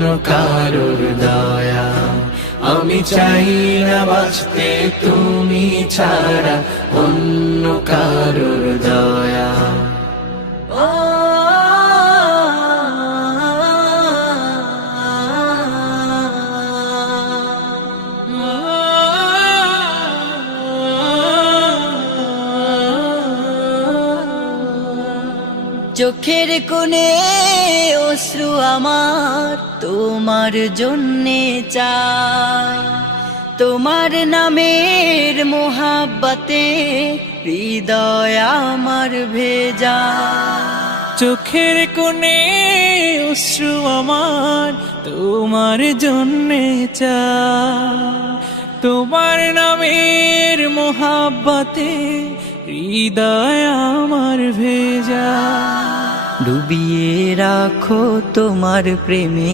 অন্য কারোর দয়া। আমি চাই না বাঁচতে তুমি ছাড়া অন্য কারোর দয়া। চোখের কোণে অশ্রু আমার তোমার জন্যে চাই, তোমার নামের মোহাব্বতে হৃদয় আমার ভেজা। চোখের কোণে অশ্রু আমার তোমার জন্যে চাই, তোমার নামের মোহাব্বতে হৃদয় আমার ভেজা। ডুবিয়ে রাখো তোমার প্রেমে